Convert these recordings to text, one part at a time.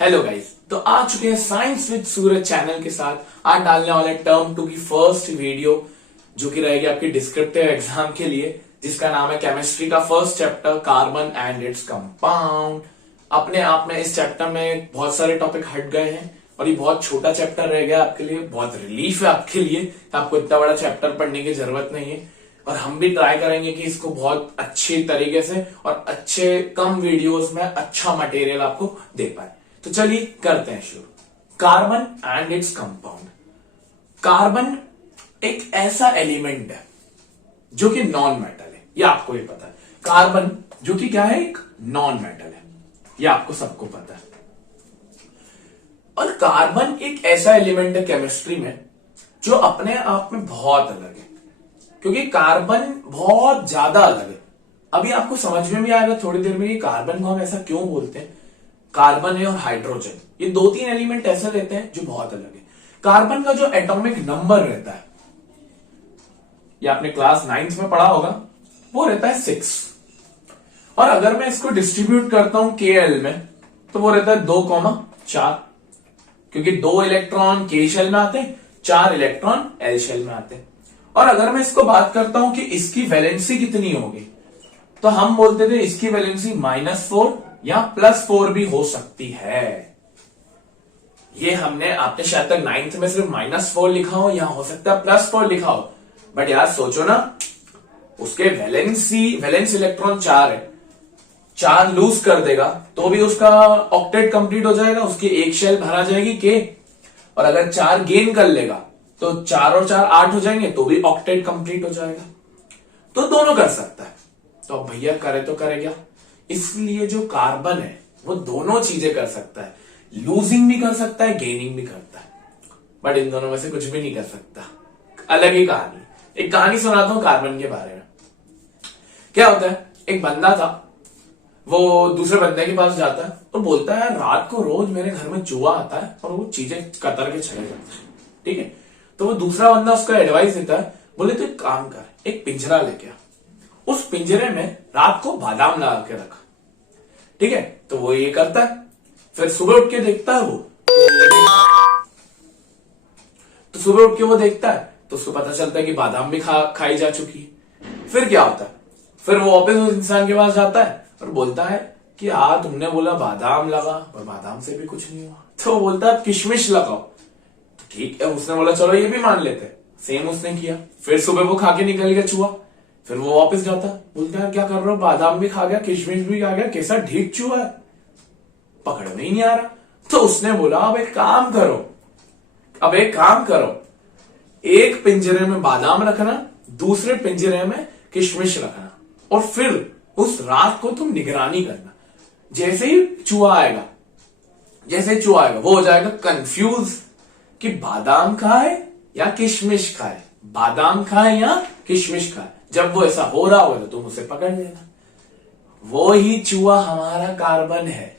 Hello guys, तो आ चुके हैं साइंस विद सूरज चैनल के साथ। आज डालने वाले टर्म 2 की फर्स्ट वीडियो जो कि रहेगी आपकी डिस्क्रिप्टिव एग्जाम के लिए, जिसका नाम है केमिस्ट्री का first chapter carbon and its compound. अपने आप में इस चैप्टर में बहुत सारे टॉपिक हट गए हैं और ये बहुत छोटा चैप्टर रह गया आपके लिए। बहुत रिलीफ है आपके लिए, आपको इतना बड़ा चैप्टर पढ़ने की जरूरत नहीं है और हम भी ट्राई करेंगे कि इसको बहुत अच्छी तरीके से और अच्छे कम वीडियोस में अच्छा मटेरियल आपको दे पाए। तो चलिए करते हैं शुरू। Carbon and its compound. Carbon एक ऐसा एलिमेंट है जो कि नॉन मेटल है, ये आपको भी पता है। कार्बन जो कि क्या है, एक नॉन मेटल है, ये आपको सबको पता है। और कार्बन एक ऐसा एलिमेंट है केमिस्ट्री में जो अपने आप में बहुत अलग है, क्योंकि कार्बन बहुत ज्यादा अलग है। अभी आपको समझ में भी आएगा थोड़ी देर में कि कार्बन को हम ऐसा क्यों बोलते हैं। कार्बन है और हाइड्रोजन, ये दो तीन एलिमेंट ऐसे रहते हैं जो बहुत अलग है। कार्बन का जो एटॉमिक नंबर रहता है, ये आपने क्लास 9th में पढ़ा होगा, वो रहता है 6। और अगर मैं इसको डिस्ट्रीब्यूट करता हूं KL में तो वो रहता है 2,4, क्योंकि 2 इलेक्ट्रॉन K शेल में आते हैं, 4 इलेक्ट्रॉन L शेल में आते हैं। और अगर मैं इसको बात करता हूं कि इसकी वैलेंसी कितनी होगी, तो हम बोलते थे इसकी वैलेंसी -4 या +4 भी हो सकती है। ये हमने आपने शायद तक 9th में सिर्फ -4 लिखा हो, या हो सकता है +4 लिखा हो, बट यार सोचो ना, उसके वैलेंस इलेक्ट्रॉन 4 है, 4 लूज कर देगा तो भी उसका ऑक्टेट कंप्लीट हो जाएगा, उसकी एक शेल भरा जाएगी K। और अगर 4 गेन कर लेगा तो 4 और 4 8 हो जाएंगे तो भी ऑक्टेट कंप्लीट हो जाएगा। तो दोनों कर सकता है। तो अब भैया करे तो करे क्या, इसलिए जो कार्बन है वो दोनों चीजें कर सकता है, लूजिंग भी कर सकता है, गेनिंग भी करता है, बट इन दोनों में से कुछ भी नहीं कर सकता। अलग ही कहानी। एक कहानी सुनाता हूं कार्बन के बारे में। क्या होता है, एक बंदा था, वो दूसरे बंदे के पास जाता है और बोलता है रात को रोज मेरे घर में चूहा आता है और वो चीजें कतर के चले जाते हैं। ठीक है, तो वो दूसरा बंदा उसको एडवाइस देता है, बोले तो एक काम कर, एक पिंजरा लेके आ, उस पिंजरे में रात को बादाम लगा के रखा। ठीक है, तो वो ये करता है। फिर सुबह उठ के देखता है तो सुबह उठ के वो देखता है तो उसको पता चलता है कि बादाम भी खाई जा चुकी है। फिर क्या होता है, फिर वो वापस उस इंसान के पास जाता है और बोलता है कि तुमने बोला बादाम लगा, और बादाम से भी कुछ नहीं हुआ। तो वो बोलता है किशमिश लगाओ। तो ठीक है, उसने बोला चलो ये भी मान लेते हैं। सेम उसने किया। फिर सुबह वो खा के निकल गया चूहा। फिर वो वापस जाता, बोलता है क्या कर रहे हो, बादाम भी खा गया, किशमिश भी खा गया, कैसा ढीठ चूहा है, पकड़ में ही नहीं आ रहा। तो उसने बोला अब एक काम करो, एक पिंजरे में बादाम रखना, दूसरे पिंजरे में किशमिश रखना, और फिर उस रात को तुम निगरानी करना। जैसे ही चूहा आएगा वो हो जाएगा कंफ्यूज कि बादाम खाए या किशमिश खाए, बादाम खाए या किशमिश खाए। जब वो ऐसा हो रहा होगा तो तुम उसे पकड़ लेना। वो ही चूहा हमारा कार्बन है।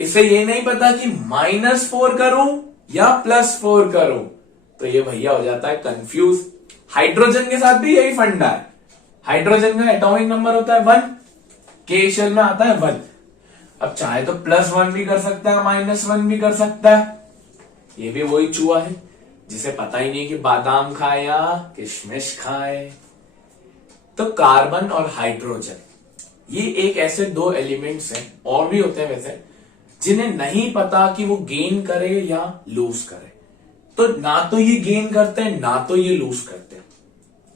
इसे ये नहीं पता कि -4 करूं या +4 करूं, तो ये भैया हो जाता है कंफ्यूज। हाइड्रोजन के साथ भी यही फंडा है। हाइड्रोजन का एटॉमिक नंबर होता है 1, K शेल में आता है 1। अब चाहे तो +1 भी कर सकता है, -1 भी कर सकता है। ये भी वही चूहा है जिसे पता ही नहीं कि बादाम खाए या किशमिश खाए। तो कार्बन और हाइड्रोजन ये एक ऐसे 2 एलिमेंट्स हैं, और भी होते हैं वैसे, जिन्हें नहीं पता कि वो गेन करे या लूज करे। तो ना तो ये गेन करते हैं ना तो ये लूज करते हैं,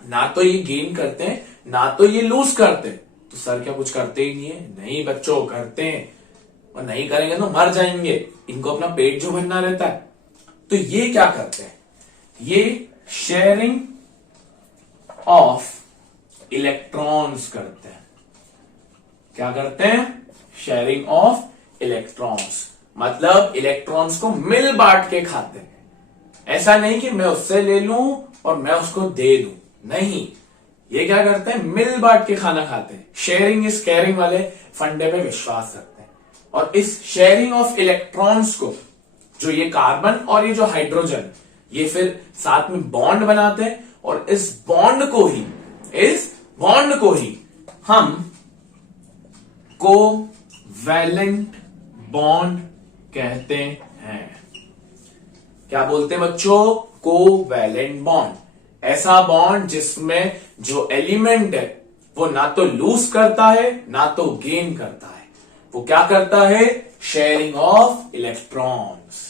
ना तो ये गेन करते हैं ना तो ये लूज करते हैं। तो सर क्या कुछ करते ही नहीं है? नहीं बच्चों, करते हैं, और नहीं करेंगे तो मर जाएंगे। इनको अपना पेट जो भरना रहता है। तो ये क्या करते हैं, ये शेयरिंग ऑफ इलेक्ट्रॉन्स करते हैं। क्या करते हैं? शेयरिंग ऑफ इलेक्ट्रॉन्स, मतलब इलेक्ट्रॉन्स को मिल बांट के खाते हैं। ऐसा नहीं कि मैं उससे ले लूं और मैं उसको दे दूं, नहीं, ये क्या करते हैं, मिल बांट के खाना खाते हैं। शेयरिंग इज केयरिंग वाले फंडे पे विश्वास रखते हैं। और इस शेयरिंग ऑफ इलेक्ट्रॉन्स को जो ये कार्बन और ये जो हाइड्रोजन, ये फिर साथ में बॉन्ड बनाते हैं, और इस बॉन्ड को ही हम कोवैलेंट बॉन्ड कहते हैं। क्या बोलते हैं बच्चों? Covalent bond. ऐसा बॉन्ड जिसमें जो एलिमेंट है वो ना तो लूज करता है ना तो गेन करता है। वो क्या करता है? Sharing of electrons.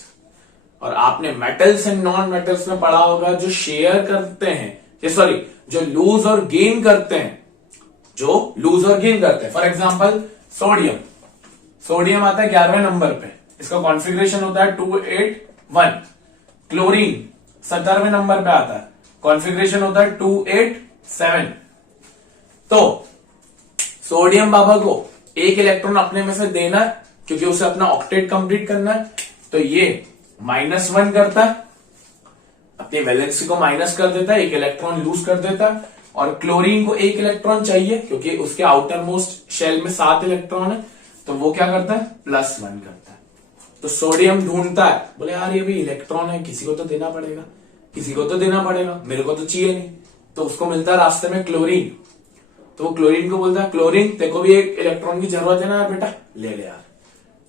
और आपने मेटल्स एंड नॉन मेटल्स में पढ़ा होगा, जो शेयर करते हैं, सॉरी, जो लूज और गेन करते हैं, जो लूज और गेन करते हैं। For example sodium. सोडियम आता है 11वें नंबर पे, इसका कॉन्फ़िगरेशन होता है 281। क्लोरीन 17वें नंबर पे आता है, कॉन्फ़िगरेशन होता है 287। तो सोडियम बाबा को एक इलेक्ट्रॉन अपने में से देना है क्योंकि उसे अपना ऑक्टेट कंप्लीट करना है, तो ये -1 करता है, अपनी वैलेंसी को माइनस कर देता है, एक इलेक्ट्रॉन लूज कर देता है। और क्लोरीन को एक इलेक्ट्रॉन चाहिए क्योंकि उसके आउटर मोस्ट शेल में 7 इलेक्ट्रॉन है, तो वो क्या करता है? +1 करता है। तो सोडियम ढूंढता है, बोले यार ये भी इलेक्ट्रॉन है, किसी को तो देना पड़ेगा, किसी को तो देना पड़ेगा, मेरे को तो चाहिए नहीं। तो उसको मिलता है रास्ते में क्लोरीन। तो वो क्लोरीन को बोलता है, क्लोरीन तेरे को भी एक इलेक्ट्रॉन की जरूरत है ना यार बेटा, ले ले यार।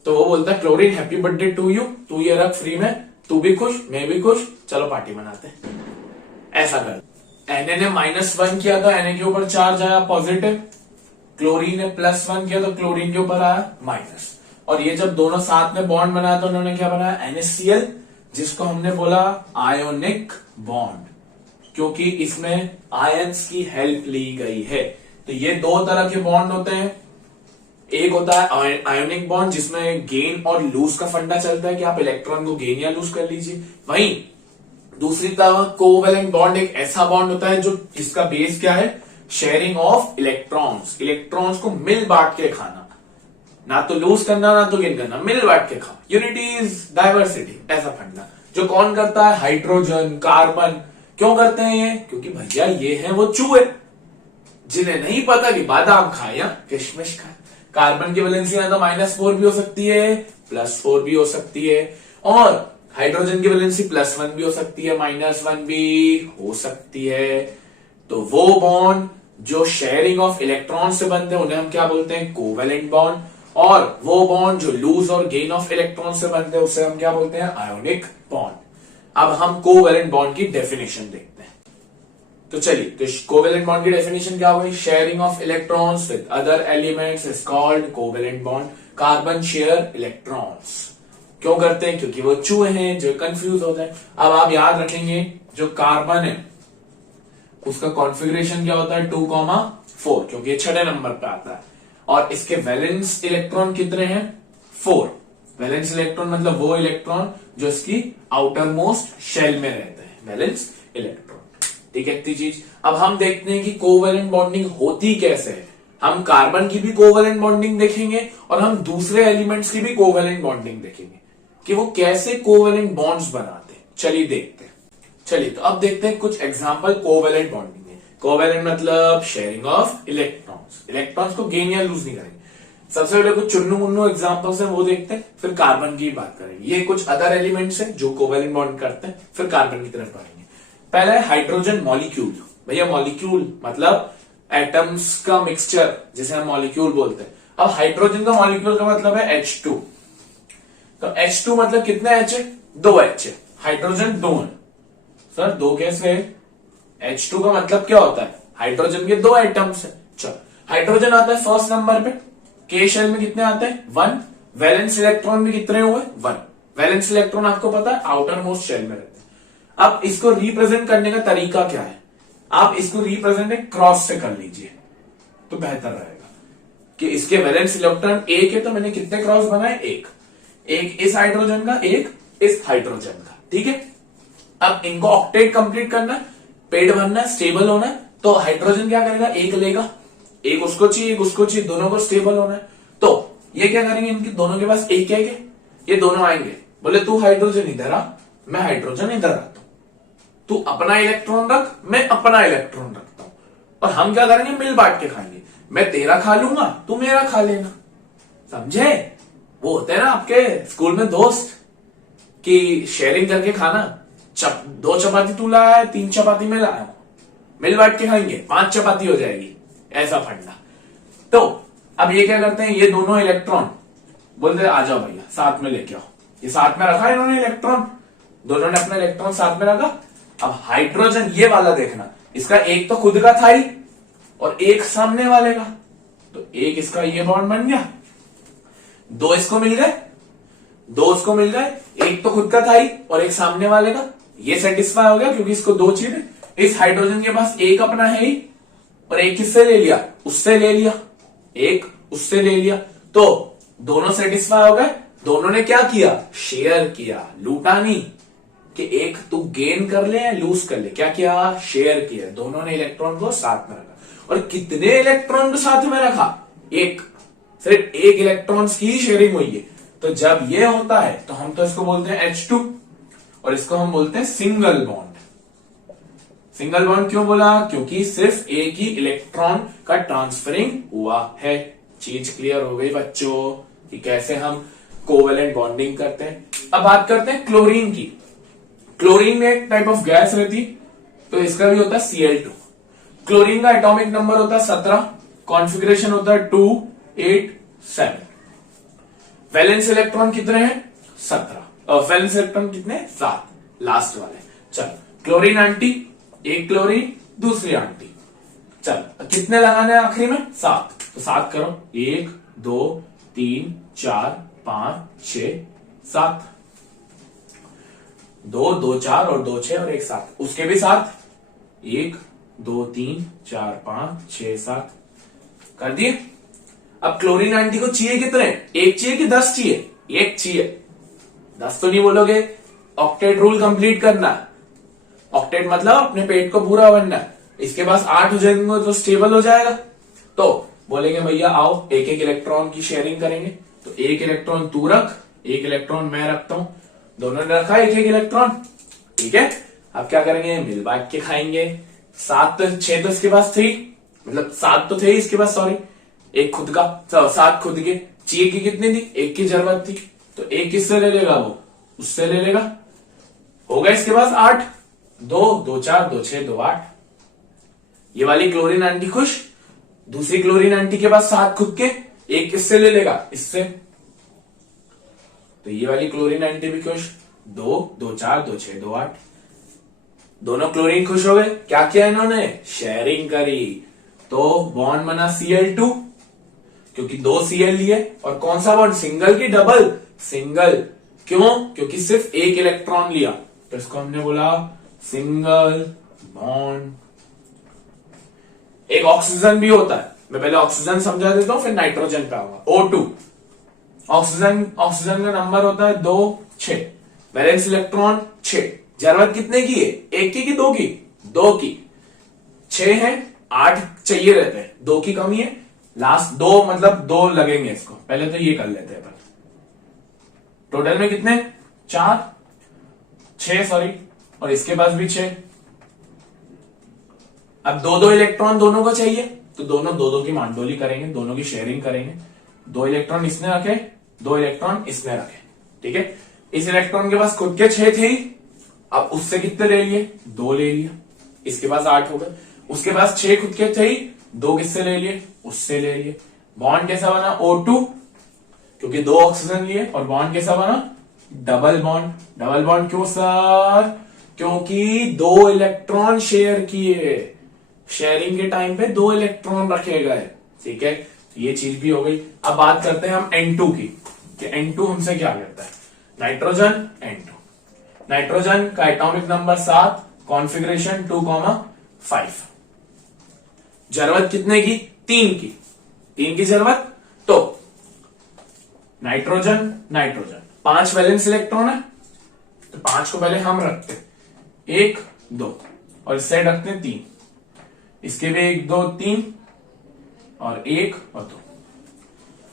तो वो बोलता है, chlorine happy birthday to you, तू ये रख फ्री में, तू भी खुश मैं भी खुश, चलो पार्टी मनाते हैं। ऐसा कर। Na ने -1 किया तो Na के ऊपर चार्ज आया पॉजिटिव, क्लोरीन ने +1 किया तो क्लोरीन के ऊपर आया माइनस। और ये जब दोनों साथ में बॉन्ड बनाया तो उन्होंने क्या बनाया? NaCl, जिसको हमने बोला आयोनिक बॉन्ड, क्योंकि इसमें आयंस की हेल्प ली गई है। तो ये दो तरह के बॉन्ड होते हैं। एक होता है आयोनिक बॉन्ड जिसमें गेन और लूज का फंडा चलता है कि आप इलेक्ट्रॉन को गेन या लूज कर लीजिए। वहीं दूसरी तरफ कोवैलेंट बॉन्ड एक ऐसा बॉन्ड होता है जो जिसका बेस क्या है? Sharing of electrons. इलेक्ट्रॉन्स को मिल बांट के खाना, ना तो लूज करना ना तो गेन करना, मिल बांट के खाओ। यूनिटी इज डाइवर्सिटी, ऐसा फंडा जो कौन करता है? Hydrogen, carbon. क्यों करते हैं ये? क्योंकि भैया ये है वो चूहे जिन्हें नहीं पता कि बादाम खाए या किशमिश खाए। कार्बन की वैलेंसी या तो -4 भी हो सकती है, +4 भी हो सकती है, और हाइड्रोजन की वैलेंसी +1 भी हो सकती है, -1 भी हो सकती है। तो वो बॉन्ड जो शेयरिंग ऑफ इलेक्ट्रॉन से बनते हैं उन्हें हम क्या बोलते हैं? Covalent bond. और वो बॉन्ड जो लूज और गेन ऑफ इलेक्ट्रॉन से बनते हैं उसे हम क्या बोलते हैं? Ionic bond. अब हम कोवैलेंट बॉन्ड की डेफिनेशन देखते हैं। तो चलिए, तो कोवैलेंट बॉन्ड की डेफिनेशन क्या होगी? Sharing of electrons with other elements is called covalent bond. Carbon share electrons. क्यों करते हैं? क्योंकि वो चूहे हैं जो कंफ्यूज होते हैं। अब आप याद रखेंगे जो कार्बन है उसका कॉन्फ़िगरेशन क्या होता है? 2,4, क्योंकि ये 6 नंबर पे आता है। और इसके वैलेंस इलेक्ट्रॉन कितने हैं? 4। वैलेंस इलेक्ट्रॉन मतलब वो इलेक्ट्रॉन जो इसकी आउटर मोस्ट शेल में रहते हैं, वैलेंस इलेक्ट्रॉन। ठीक है, इतनी चीज। अब हम देखते हैं कि कोवैलेंट बॉन्डिंग होती कैसे है। हम कार्बन की भी कोवैलेंट बॉन्डिंग देखेंगे और हम दूसरे एलिमेंट्स की भी कोवैलेंट बॉन्डिंग देखेंगे कि वो कैसे कोवैलेंट बॉन्ड्स बनाते हैं। चलिए देखते हैं। चलिए, तो अब देखते हैं कुछ एग्जांपल कोवैलेंट बॉन्डिंग में। कोवैलेंट मतलब शेयरिंग ऑफ इलेक्ट्रॉन्स। इलेक्ट्रॉन्स को गेन या लूज नहीं करेंगे। सबसे पहले कुछ चुन्नू मुन्नू एग्जांपल्स हैं वो देखते हैं, फिर कार्बन की बात करेंगे। ये कुछ अदर एलिमेंट्स हैं जो कोवैलेंट बॉन्ड करते हैं, फिर कार्बन की तरफ बढ़ेंगे। पहला है हाइड्रोजन मॉलिक्यूल। भैया मॉलिक्यूल मतलब एटम्स का मिक्सचर, जिसे हम मॉलिक्यूल बोलते हैं। अब हाइड्रोजन का मॉलिक्यूल का मतलब है H2। तो H2 मतलब कितने H है? 2 H है। हाइड्रोजन 2 है। सर 2 कैसे है? H2 का मतलब क्या होता है? हाइड्रोजन के 2 एटम्स है। चलो, हाइड्रोजन आता है फर्स्ट नंबर पे, के शेल में कितने आते हैं? 1। वैलेंस इलेक्ट्रॉन भी कितने हुए? 1। वैलेंस इलेक्ट्रॉन आपको पता है आउटर मोस्ट शेल में रहते हैं। अब इसको रिप्रेजेंट करने का तरीका क्या है? आप इसको रिप्रेजेंट एक क्रॉस से कर लीजिए तो बेहतर रहेगा कि इसके वैलेंस इलेक्ट्रॉन 1 है तो मैंने कितने क्रॉस बनाए? 1। एक इस हाइड्रोजन का, एक इस हाइड्रोजन का। ठीक है, अब इनको ऑक्टेट कंप्लीट करना है, पेट भरना है, स्टेबल होना है। तो हाइड्रोजन क्या करेगा? 1 लेगा, एक उसको चाहिए, एक उसको चाहिए, दोनों को स्टेबल होना है। तो ये क्या करेंगे? इनके दोनों के पास एक है, ये दोनों आएंगे, बोले तू हाइड्रोजन इधर आ, मैं हाइड्रोजन इधर आता हूं, तू अपना इलेक्ट्रॉन रख, मैं अपना इलेक्ट्रॉन रखता हूं, और हम क्या करेंगे? मिल बांट के खाएंगे। मैं तेरा खा लूंगा, तू मेरा खा लेना। समझे? वो होते हैं ना आपके स्कूल में दोस्त कि शेयरिंग करके खाना। 2 चपाती तू लाया है, 3 चपाती मैं लाया हूं, मिल बांट के खाएंगे, 5 चपाती हो जाएगी, ऐसा फंडा। तो अब ये क्या करते हैं? ये दोनों इलेक्ट्रॉन बोलते हैं आ जाओ भैया साथ में लेके आओ, ये साथ में रखा इन्होंने इलेक्ट्रॉन, दोनों ने अपना इलेक्ट्रॉन साथ में रखा। अब हाइड्रोजन ये वाला देखना, इसका एक तो खुद का था ही और एक सामने वाले का, तो एक इसका ये बॉन्ड बन गया, दो इसको मिल गए, दो उसको मिल गए, एक तो खुद का था ही और एक सामने वाले का, ये सेटिस्फाई हो गया क्योंकि इसको दो चाहिए। इस हाइड्रोजन के पास एक अपना है ही और एक किससे ले लिया, उससे ले लिया, एक उससे ले लिया, तो दोनों सेटिस्फाई हो गए। दोनों ने क्या किया, शेयर किया, लूटा नहीं कि एक तू गेन कर ले या लूज कर ले, क्या किया, शेयर किया। दोनों ने इलेक्ट्रॉन को साथ में रखा। और कितने इलेक्ट्रॉन को साथ में रखा, एक, सिर्फ एक इलेक्ट्रॉन्स की ही शेयरिंग हुई है। तो जब ये होता है तो हम तो इसको बोलते हैं H2 और इसको हम बोलते हैं सिंगल बॉन्ड। सिंगल बॉन्ड क्यों बोला, क्योंकि सिर्फ एक ही इलेक्ट्रॉन का ट्रांसफरिंग हुआ है। चीज क्लियर हो गई बच्चों कि कैसे हम कोवेलेंट बॉन्डिंग करते हैं। अब बात करते हैं क्लोरीन की। क्लोरीन में एक टाइप ऑफ गैस रहती, तो इसका भी होता है Cl2। क्लोरीन का एटॉमिक नंबर होता है 17, कॉन्फ़िगरेशन होता है 2, 8, 7। वैलेंस इलेक्ट्रॉन कितने हैं, 17 और वैलेंस इलेक्ट्रॉन कितने, 7, लास्ट वाले। चल क्लोरीन आंटी, एक क्लोरीन दूसरी आंटी, चल कितने लगाने हैं आखिरी में, 7, तो 7 करो, 1 2 3 4 5 6 7, 2 2 4 और 2 6 और 1 7, उसके भी 7, 1 2 3 4 5 6 7 कर दिए। अब क्लोरीन आंटी को चाहिए कितने, एक चाहिए कि 10 चाहिए, एक चाहिए। 10 तो नहीं बोलोगे, ऑक्टेट रूल कंप्लीट करना। ऑक्टेट मतलब अपने पेट को पूरा भरना। इसके पास 8 हो जाएंगे तो स्टेबल हो जाएगा। तो बोलेंगे भैया आओ एक एक इलेक्ट्रॉन की शेयरिंग करेंगे, तो एक इलेक्ट्रॉन तू रख, एक इलेक्ट्रॉन मैं रखता हूं, दोनों ने रखा एक एक इलेक्ट्रॉन, ठीक है। अब क्या करेंगे, मिल बांट के खाएंगे। 7 तो 6 तो इसके पास थी, मतलब 7 तो थे इसके पास, सॉरी, एक खुद का, 7 खुद के, चाहिए की कितनी थी, एक की जरूरत थी, तो एक किससे ले लेगा, वो उससे ले लेगा। हो गया इसके पास 8, 2 2 4 2 6 2 8। ये वाली क्लोरीन आंटी खुश। दूसरी क्लोरीन आंटी के पास 7 खुद के, एक किससे ले लेगा, इससे, तो ये वाली क्लोरीन आंटी भी खुश। 2 2 4 2 6 2 8, दोनों क्लोरीन खुश हो गए। क्या किया इन्होंने, शेयरिंग करी, तो बॉन्ड बना Cl2 क्योंकि 2 Cl लिए। और कौन सा बॉन्ड, सिंगल की डबल, सिंगल, क्यों, क्योंकि सिर्फ एक इलेक्ट्रॉन लिया, तो इसको हमने बोला सिंगल बॉन्ड। एक ऑक्सीजन भी होता है, मैं पहले ऑक्सीजन समझा देता हूं फिर नाइट्रोजन पे आऊंगा। O2, ऑक्सीजन का नंबर होता है 2 6, वैलेंस इलेक्ट्रॉन 6, जरूरत कितने की है, एक की कि दो की, 2 की, 6 है, 8 चाहिए रहते हैं, 2 की कमी है, लास्ट 2 मतलब 2 लगेंगे इसको, पहले तो ये कर लेते हैं। टोटल में कितने, 4 6 सॉरी, और इसके पास भी 6। अब 2 2 इलेक्ट्रॉन दोनों को चाहिए, तो दोनों 2 2 की मांडोली करेंगे, दोनों की शेयरिंग करेंगे। 2 इलेक्ट्रॉन इसने रखे, 2 इलेक्ट्रॉन इसने रखे, ठीक है। इस इलेक्ट्रॉन के पास खुद के 6 थे, अब उससे कितने ले लिए, 2 ले लिया, इसके पास 8 हो गए। उसके पास 6 खुद के थे, 2 किससे ले लिए, उससे ले लिए। बॉन्ड कैसा बना, O2, क्योंकि 2 ऑक्सीजन लिए, और बॉन्ड कैसा बना, डबल बॉन्ड। डबल बॉन्ड क्यों सर, क्योंकि 2 इलेक्ट्रॉन शेयर किए, शेयरिंग के टाइम पे 2 इलेक्ट्रॉन रखे गए, ठीक है। ये चीज भी हो गई। अब बात करते हैं हम N2 की, कि N2 हमसे क्या करता है, नाइट्रोजन N2। नाइट्रोजन का एटॉमिक नंबर 7, कॉन्फ़िगरेशन 2,5। जरूरत कितने की, 3 की, 3 की जरूरत। तो नाइट्रोजन 5 वैलेंस इलेक्ट्रॉन है, तो 5 को पहले हम रखते हैं, 1 2, और इससे रखते हैं 3, इसके भी 1 2 3 और 1 और 2।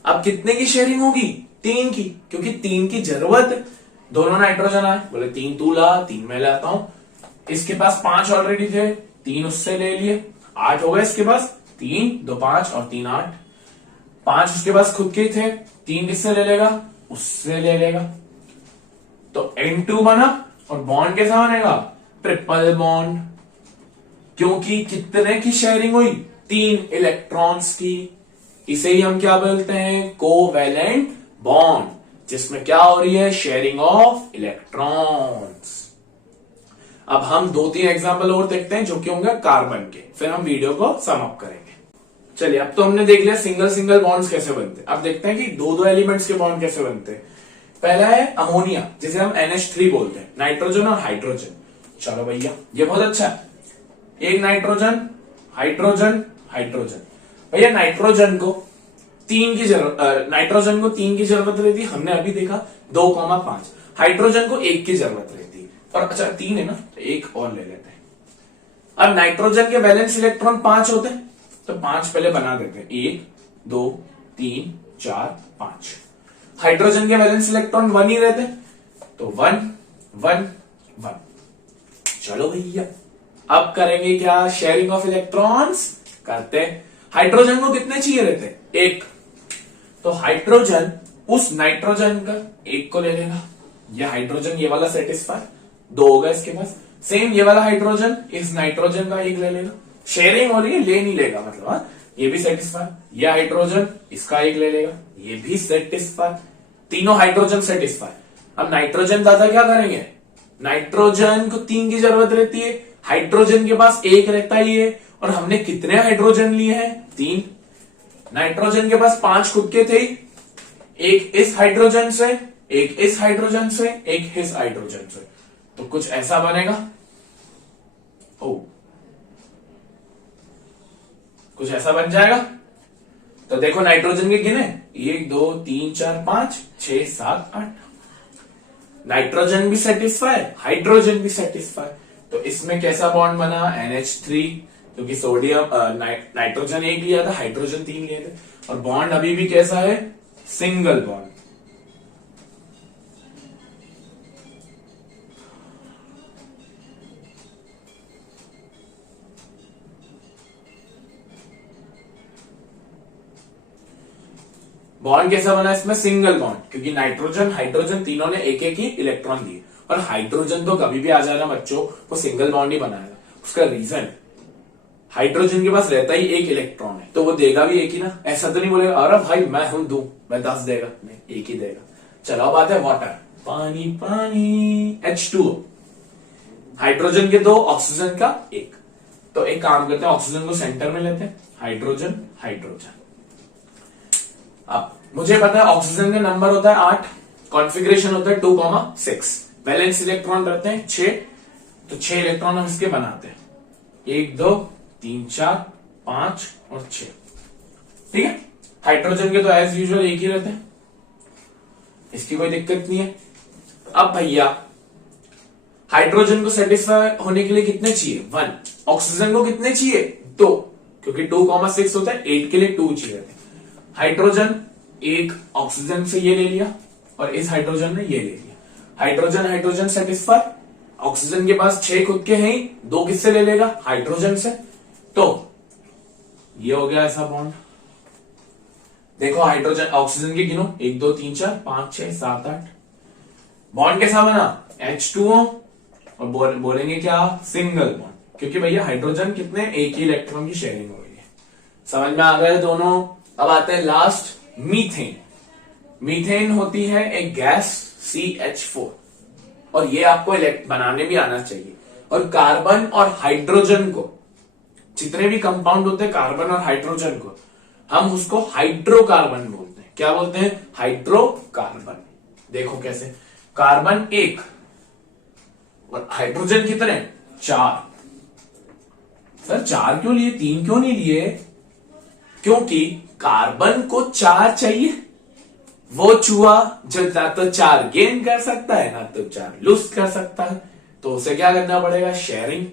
अब कितने की शेयरिंग होगी, 3 की, क्योंकि 3 की जरूरत, दोनों नाइट्रोजन आए, बोले 3 तू ला, 3 मैं लाता हूं। इसके पास 5 ऑलरेडी थे, 3 उससे ले लिए, 8 हो गए इसके पास, 3 2 5 और 3 8। 5 उसके पास खुद के थे, 3 किससे ले लेगा, उससे ले लेगा, तो N2 बना। और बॉन्ड कैसा बनेगा, ट्रिपल बॉन्ड, क्योंकि कितने की शेयरिंग हुई, 3 इलेक्ट्रॉन्स की। इसे ही हम क्या बोलते हैं, कोवैलेंट बॉन्ड। जिसमें क्या हो रही है, शेयरिंग ऑफ इलेक्ट्रॉन्स। अब हम 2-3 एग्जाम्पल और देखते हैं जो कि होंगे कार्बन के, फिर हम वीडियो को सम अप करेंगे। चलिए, अब तो हमने देख लिया सिंगल सिंगल बॉन्ड्स कैसे बनते हैं। अब देखते हैं कि दो दो एलिमेंट्स के बॉन्ड कैसे बनते हैं। पहला है अमोनिया, जिसे हम NH3 बोलते हैं, नाइट्रोजन और हाइड्रोजन। चलो भैया, ये बहुत अच्छा है। एक नाइट्रोजन, हाइड्रोजन, हाइड्रोजन। भैया नाइट्रोजन को 3 की जरूरत रहती है, हमने अभी देखा 2,5। हाइड्रोजन को 1 की जरूरत रहती है, और अच्छा 3 है ना, तो 1 और ले लेते हैं। अब नाइट्रोजन के वैलेंस इलेक्ट्रॉन 5 होते हैं, तो 5 पहले बना देते हैं, 1 2 3 4 5। हाइड्रोजन के वैलेंस इलेक्ट्रॉन 1 ही रहते हैं, तो 1 1 1। चलो भैया, अब करेंगे क्या, शेयरिंग ऑफ इलेक्ट्रॉन्स करते हैं। हाइड्रोजन को कितने चाहिए रहते हैं, 1। तो हाइड्रोजन उस नाइट्रोजन का 1 को ले लेगा, ये हाइड्रोजन ये वाला सेटिस्फाई, 2 होगा इसके पास। सेम ये वाला हाइड्रोजन इस नाइट्रोजन का 1 ले लेगा, शेयरिंग हो रही है, ले नहीं लेगा मतलब, हाँ ये भी सेटिस्फाई। ये हाइड्रोजन इसका 1 ले लेगा, ये भी सेटिस्फाई, तीनों हाइड्रोजन सेटिस्फाई। अब नाइट्रोजन दादा क्या करेंगे, नाइट्रोजन को 3 की जरूरत रहती है, हाइड्रोजन के पास 1 रहता ही है, और हमने कितने हाइड्रोजन लिए हैं, 3। नाइट्रोजन के पास 5 खुद के थे, एक इस हाइड्रोजन से, एक इस हाइड्रोजन से, एक इस हाइड्रोजन से, तो कुछ ऐसा बनेगा। ओ, कुछ ऐसा बन जाएगा। तो देखो नाइट्रोजन के गिने, 1 2 3 4 5 6 7 8। नाइट्रोजन भी सेटिस्फाई, हाइड्रोजन भी सेटिस्फाई, तो इसमें कैसा बॉन्ड बना, NH3, क्योंकि सोडियम नाइट्रोजन 1 लिया था, हाइड्रोजन 3 लिए थे, और बॉन्ड अभी भी कैसा है, सिंगल बॉन्ड। बॉन्ड कैसा बना इसमें, सिंगल बॉन्ड, क्योंकि नाइट्रोजन हाइड्रोजन तीनों ने एक एक ही इलेक्ट्रॉन दिए, और हाइड्रोजन तो कभी भी आ जाना बच्चों, वो सिंगल बॉन्ड ही बनाएगा। उसका रीजन, हाइड्रोजन के पास रहता ही 1 इलेक्ट्रॉन है, तो वो देगा भी 1 ही ना, ऐसा तो नहीं बोलेगा अरे भाई मैं हूं दूं, मैं 10 देगा, नहीं 1 ही देगा। चलो अब आते हैं वाटर, पानी पानी, H2O। हाइड्रोजन के 2, ऑक्सीजन का 1। तो एक काम करते हैं, ऑक्सीजन को सेंटर में लेते हैं, हाइड्रोजन हाइड्रोजन। अब मुझे पता है ऑक्सीजन का नंबर होता है 8, कॉन्फ़िगरेशन होता है 2,6, वैलेंस इलेक्ट्रॉन रहते हैं 6, तो 6 इलेक्ट्रॉन हम इसके बनाते हैं, 1 2 3 4 5 और 6। ठीक है, हाइड्रोजन के तो एज यूजुअल 1 ही रहते हैं, इसकी कोई दिक्कत नहीं है। अब भैया हाइड्रोजन को सेटिस्फाई होने के लिए कितने चाहिए, 1। ऑक्सीजन को कितने चाहिए, 2, क्योंकि 2,6 होता है, 8 के लिए 2 चाहिए। हाइड्रोजन 1 ऑक्सीजन से ये ले लिया, और इस हाइड्रोजन ने ये ले लिया, हाइड्रोजन हाइड्रोजन सेटिस्फाई। ऑक्सीजन के पास 6 खुद के हैं, 2 किससे ले लेगा, हाइड्रोजन से, तो ये हो गया ऐसा बॉन्ड। देखो हाइड्रोजन ऑक्सीजन के गिनो, 1 2 3 4 5 6 7 8। बॉन्ड कैसा बना, H2O, और बोलेंगे क्या, सिंगल बॉन्ड, क्योंकि भैया हाइड्रोजन कितने, 1 ही इलेक्ट्रॉन की शेयरिंग हो रही है। समझ में आ गए दोनों। अब आते हैं लास्ट, मीथेन। मीथेन होती है एक गैस, CH4, और ये आपको बनाने भी आना चाहिए। और कार्बन और हाइड्रोजन को, जितने भी कंपाउंड होते हैं कार्बन और हाइड्रोजन को, हम उसको हाइड्रोकार्बन बोलते हैं। क्या बोलते हैं, हाइड्रोकार्बन। देखो कैसे, कार्बन 1 और हाइड्रोजन कितने, 4। सर 4 क्यों लिए, 3 क्यों नहीं लिए, क्योंकि कार्बन को 4 चाहिए। वो चूहा जो ना तो 4 गेन कर सकता है, ना तो 4 लूज कर सकता है, तो उसे क्या करना पड़ेगा, शेयरिंग।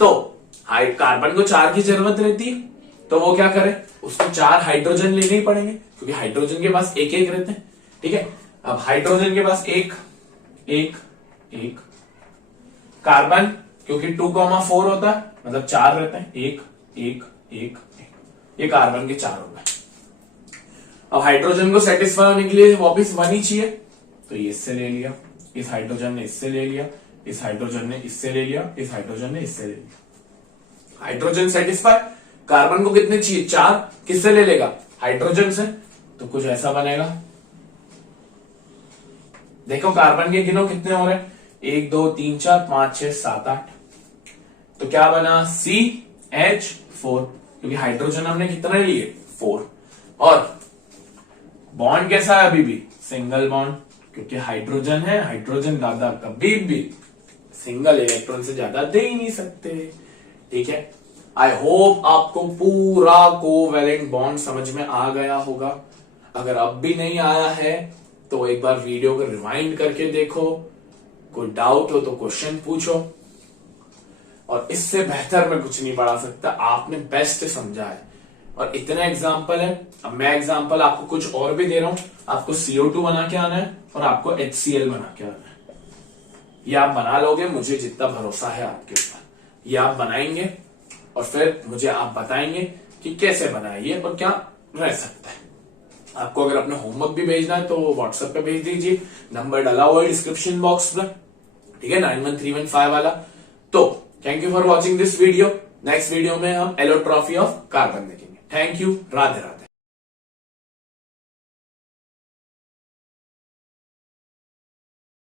तो कार्बन को 4 की जरूरत रहती है, तो वो क्या करे, उसको 4 हाइड्रोजन लेने ही पड़ेंगे, क्योंकि हाइड्रोजन के पास 1 1 रहते हैं। ठीक है, अब हाइड्रोजन के पास 1 1 1, कार्बन क्योंकि 2,4 होता है, मतलब 4 रहते हैं, 1 1 1 1, ये कार्बन के 4 हो गए। अब हाइड्रोजन को सेटिस्फाई होने के लिए वापस 1 ही चाहिए, तो ये इससे ले लिया, इस हाइड्रोजन ने इससे ले लिया, इस हाइड्रोजन ने इससे ले लिया, इस हाइड्रोजन ने इससे ले लिया। हाइड्रोजन सेटिस्फाई, कार्बन को कितने चाहिए, 4, किससे ले लेगा, हाइड्रोजन से, तो कुछ ऐसा बनेगा। देखो कार्बन के गिनो कितने हो रहे हैं, 1 2 3 4 5 6 7 8। तो क्या बना, CH4, क्योंकि हाइड्रोजन हमने कितने लिए, 4। और बॉन्ड कैसा है, अभी भी सिंगल बॉन्ड, क्योंकि हाइड्रोजन है, हाइड्रोजन दादा कभी भी सिंगल इलेक्ट्रॉन से ज्यादा दे ही नहीं सकते। ठीक है, आई होप आपको पूरा कोवैलेंट बॉन्ड समझ में आ गया होगा। अगर अब भी नहीं आया है तो एक बार वीडियो को रिवाइंड करके देखो, कोई डाउट हो तो क्वेश्चन पूछो। और इससे बेहतर मैं कुछ नहीं पढ़ा सकता, आपने बेस्ट समझा है। और इतने एग्जाम्पल है, अब मैं एग्जाम्पल आपको कुछ और भी दे रहा हूं। आपको CO2 बना के आना है और आपको HCl बना के आना है। ये आप बना लोगे, मुझे जितना भरोसा है आपके ऊपर। ये आप बनाएंगे और फिर मुझे आप बताएंगे कि कैसे बनाइए और क्या रह सकता है। आपको अगर अपना होमवर्क भी भेजना है तो व्हाट्सएप पे भेज दीजिए, नंबर डाला हुआ है डिस्क्रिप्शन बॉक्स में, ठीक है, 91315 वाला। तो thank you for watching this video. Next video में हम एलोट्रॉफी ऑफ कार्बन देखेंगे। Thank you, Radhe Radhe.